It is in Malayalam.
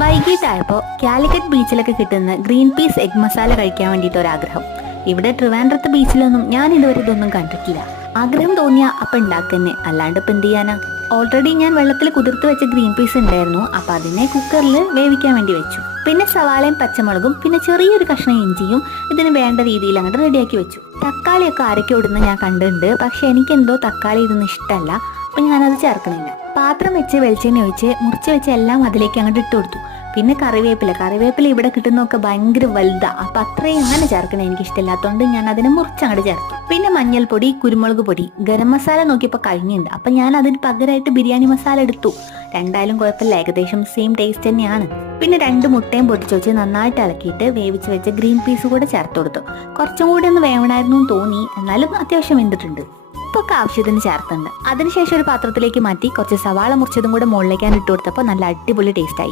വൈകിട്ടായപ്പോൾ കാലിക്കറ്റ് ബീച്ചിലൊക്കെ കിട്ടുന്ന ഗ്രീൻ പീസ് എഗ് മസാല കഴിക്കാൻ വേണ്ടിയിട്ട് ഒരാഗ്രഹം. ഇവിടെ ട്രിവാൻഡ്രത്ത് ബീച്ചിലൊന്നും ഞാൻ ഇതുവരെ ഇതൊന്നും കണ്ടിട്ടില്ല. ആഗ്രഹം തോന്നിയ അപ്പം ഉണ്ടാക്കന്നെ, അല്ലാണ്ട് ഇപ്പം എന്ത് ചെയ്യാനാ. ഓൾറെഡി ഞാൻ വെള്ളത്തിൽ കുതിർത്ത് വെച്ച ഗ്രീൻ പീസ് ഉണ്ടായിരുന്നു. അപ്പൊ അതിനെ കുക്കറിൽ വേവിക്കാൻ വേണ്ടി വെച്ചു. പിന്നെ സവാളയും പച്ചമുളകും പിന്നെ ചെറിയൊരു കഷ്ണം ഇഞ്ചിയും ഇതിന് വേണ്ട രീതിയിൽ അങ്ങോട്ട് റെഡിയാക്കി വെച്ചു. തക്കാളിയൊക്കെ അരക്കി ഇടുന്ന ഞാൻ കണ്ടിട്ടുണ്ട്. പക്ഷെ എനിക്കെന്തോ തക്കാളി ഇതൊന്നും ഇഷ്ടമല്ല. അപ്പൊ ഞാനത് ചേർക്കണില്ല. പാത്രം വെച്ച് വെളിച്ചെണ്ണ ഒഴിച്ച് മുറിച്ച് വെച്ച് എല്ലാം അതിലേക്ക് അങ്ങോട്ട് ഇട്ട് കൊടുത്തു. പിന്നെ കറിവേപ്പില ഇവിടെ കിട്ടുന്നതൊക്കെ ഭയങ്കര വലുതാ. അപ്പൊ അത്രയും അങ്ങനെ ചേർക്കണേ എനിക്ക് ഇഷ്ടമില്ലാത്തതുകൊണ്ട് ഞാൻ അതിനെ മുറിച്ചങ്ങോട്ട് ചേർത്തു. പിന്നെ മഞ്ഞൾപ്പൊടി, കുരുമുളക് പൊടി, ഗരം മസാല നോക്കിയപ്പോൾ കഴിഞ്ഞിട്ടുണ്ട്. അപ്പൊ ഞാൻ അതിന് പകരമായിട്ട് ബിരിയാണി മസാല എടുത്തു. രണ്ടായാലും കുഴപ്പമില്ല, ഏകദേശം സെയിം ടേസ്റ്റ് തന്നെയാണ്. പിന്നെ 2 മുട്ടയും പൊട്ടിച്ച് വെച്ച് നന്നായിട്ട് ഇളക്കിയിട്ട് വേവിച്ച് വെച്ച ഗ്രീൻ പീസ് കൂടെ ചേർത്ത് കൊടുത്തു. കുറച്ചും കൂടി ഒന്ന് വേവണമായിരുന്നു തോന്നി, എന്നാലും അത്യാവശ്യം വെന്തിട്ടുണ്ട്. ഉപ്പൊക്കെ ആവശ്യത്തിന് ചേർത്തുണ്ട്. അതിനുശേഷം ഒരു പാത്രത്തിലേക്ക് മാറ്റി കുറച്ച് സവാള മുറിച്ചതും കൂടെ മുകളിലേക്കാണ് ഇട്ട് കൊടുത്തപ്പോൾ നല്ല അടിപൊളി ടേസ്റ്റായി.